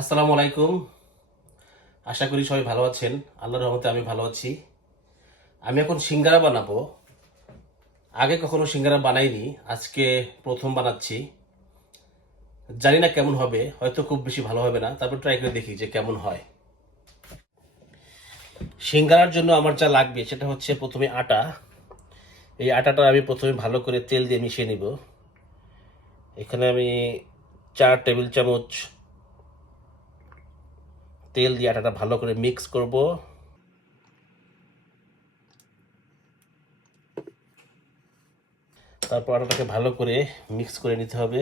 আসসালামু আলাইকুম। আশা করি সবাই ভালো আছেন। আল্লাহর রহমতে আমি ভালো আছি। আমি এখন সিঙ্গারা বানাবো। আগে কখনো সিঙ্গারা বানাইনি, আজকে প্রথম বানাচ্ছি। জানি না কেমন হবে, হয়তো খুব বেশি ভালো হবে না, তারপর ট্রাই করে দেখি যে কেমন হয়। সিঙ্গারার জন্য আমার যা লাগবে সেটা হচ্ছে প্রথমে আটা। এই আটাটা আমি প্রথমে ভালো করে তেল দিয়ে মিশিয়ে নিব। এখানে আমি 4 টেবিল চামচ তেল দিয়ে আটাটা ভালো করে মিক্স করব। তারপর আটাটাকে ভালো করে মিক্স করে নিতে হবে।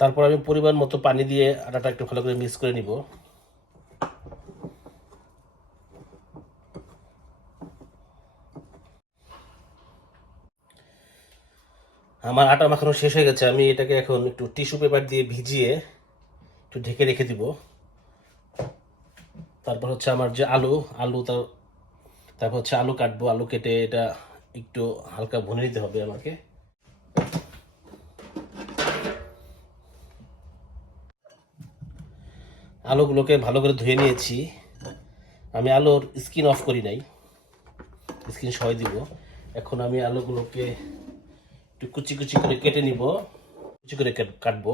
তারপর আমি পরিমাণ মতো পানি দিয়ে আটাটা একটু ভালো করে মিক্স করে নিব। আমার আটা মাখানো শেষ হয়ে গেছে। আমি এটাকে এখন একটু টিস্যু পেপার দিয়ে ভিজিয়ে একটু ঢেকে রেখে দিব। তারপর হচ্ছে আমার যে আলু তারপর হচ্ছে আলু কাটবো। আলু কেটে এটা একটু হালকা ভুনে নিতে হবে আমাকে। আলুগুলোকে ভালো করে ধুয়ে নিয়েছি। আমি আলুর স্কিন অফ করি নাই, স্কিন সয় দিব। এখন আমি আলুগুলোকে একটু কুচি কুচি করে কেটে নিব, কুচি করে কাটবো।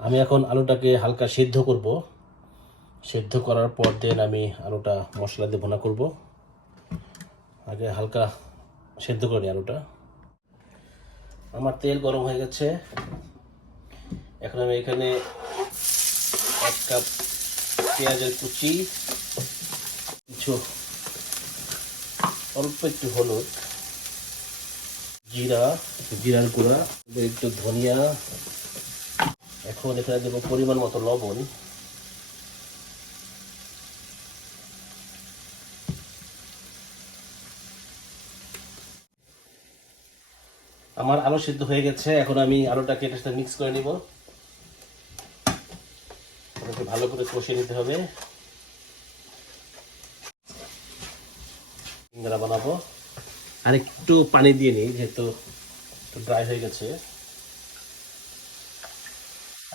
আমি এখন আলুটাকে হালকা সিদ্ধ করব। সিদ্ধ করার পর দেন আমি আলুটা মশলা দিয়ে ভুনা করব। আগে হালকা সেদ্ধ করে নিই আলুটা। আমার তেল গরম হয়ে গেছে। এখন আমি এখানে 1 কাপ পেঁয়াজের কুচি, কিছু অল্প একটু হলুদ, জিরার গুঁড়া, একটু ধনিয়া। এখন এখানে দেবো পরিমাণ মতো লবণ। আমার আলু সিদ্ধ হয়ে গেছে। এখন আমি আলুটাকে এটার সাথে মিক্স করে নিব। ওটাকে ভালো করে কষিয়ে নিতে হবে। সিঙ্গারা বানাবো। আর একটু পানি দিয়ে নিই, যেহেতু ড্রাই হয়ে গেছে।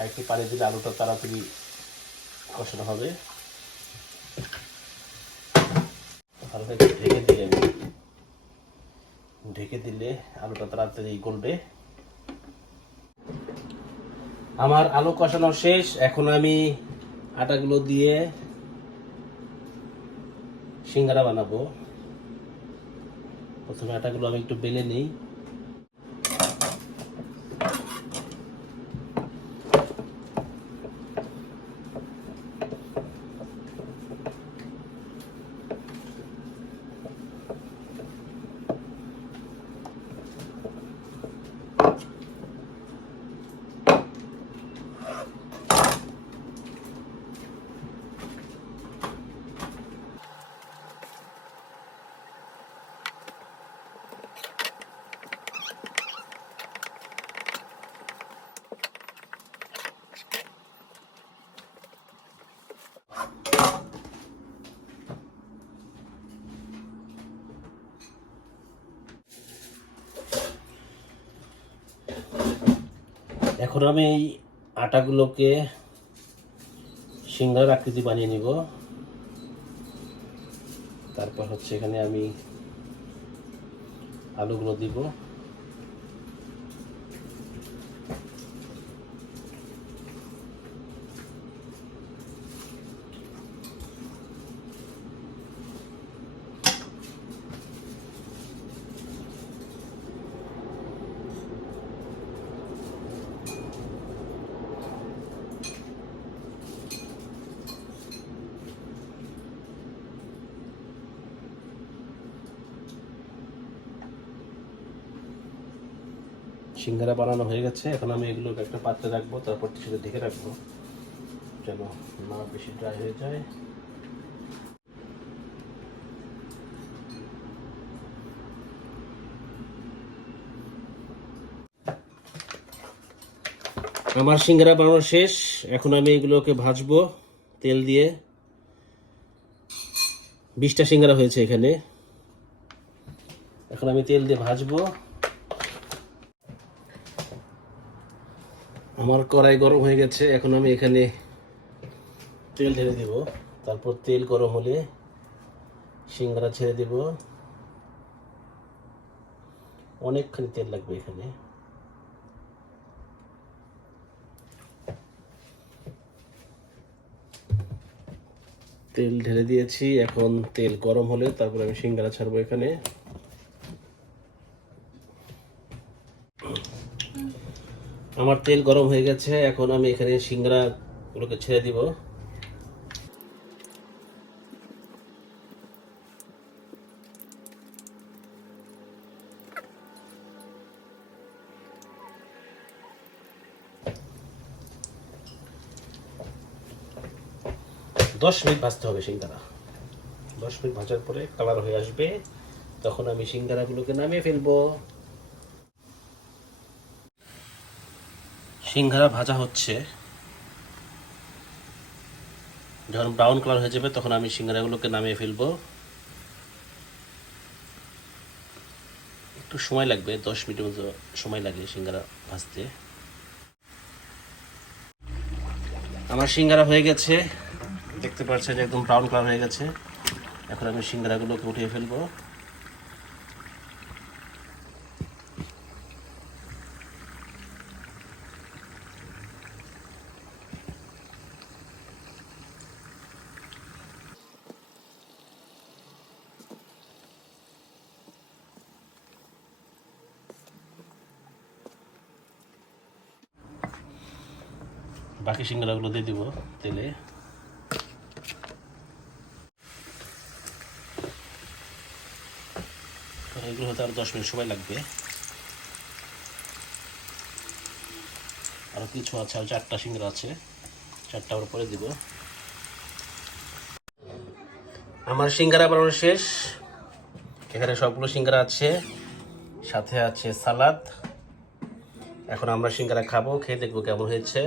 আর একটু পানি দিলে আলুটা তাড়াতাড়ি কষানো হবে। হালকা একটু ঢেকে দিই আমি। ঢেকে দিলে আলুটা তাড়াতাড়ি গলবে। আমার আলু কষানো শেষ। এখন আমি আটাগুলো দিয়ে সিঙ্গারা বানাবো। প্রথমে আটাগুলো আমি একটু বেলে নিই। এখন আমি এই আটাগুলোকে সিঙ্গারার আকৃতি বানিয়ে নিব। তারপর হচ্ছে এখানে আমি আলুগুলো দিব। সিঙ্গারা বানানো হয়ে গেছে। এখন আমি এগুলোকে একটা পাত্রে রাখবো, তারপর টিস্যুতে ঢেকে রাখবো যেন না বেশি ড্রাই হয়ে যায়। আমার সিঙ্গারা বানানো শেষ। এখন আমি এগুলোকে ভাজবো তেল দিয়ে। 20টা সিঙ্গারা হয়েছে এখানে। এখন আমি তেল দিয়ে ভাজবো। আমার কড়াই গরম হয়ে গেছে। এখন আমি এখানে তেল ঢেলে দেব। তারপর তেল গরম হলে সিঙ্গারা ছেড়ে দেব। অনেকখানি তেল লাগবে এখানে। তেল ঢেলে দিয়েছি। এখন তেল গরম হলে তারপর আমি সিঙ্গারা ছাড়বো এখানে। আমার তেল গরম হয়ে গেছে। এখন আমি এখানে সিঙ্গারা গুলোকে ছেড়ে দিব। দশ মিনিট ভাজতে হবে সিঙ্গারা। 10 মিনিট ভাজার পরে কালার হয়ে আসবে, তখন আমি সিঙ্গারাগুলোকে নামিয়ে ফেলবো। সিঙ্গারা ভাজা হচ্ছে। যখন ব্রাউন কালার হয়ে যাবে তখন আমি সিঙ্গারাগুলোকে নামিয়ে ফেলবো। একটু সময় লাগবে, 10 মিনিটের মতো সময় লাগে সিঙ্গারা ভাজতে। আমার সিঙ্গারা হয়ে গেছে, দেখতে পাচ্ছেন যে একদম ব্রাউন কালার হয়ে গেছে। এখন আমি সিঙ্গারাগুলোকে উঠিয়ে ফেলবো। বাকি সিঙ্গারাগুলো দিয়ে দিব তেলে। এগুলো হতে আরো 10 মিনিট সময় লাগবে। আরো কিছু আছে, আর 4টা সিঙ্গারা আছে, 4টা ওর পরে দিব। আমার সিঙ্গারা বানানো শেষ। এখানে সবগুলো সিঙ্গারা আছে, সাথে আছে সালাদ। এখন আমরা সিঙ্গারা খাবো, খেয়ে দেখবো কেমন হয়েছে।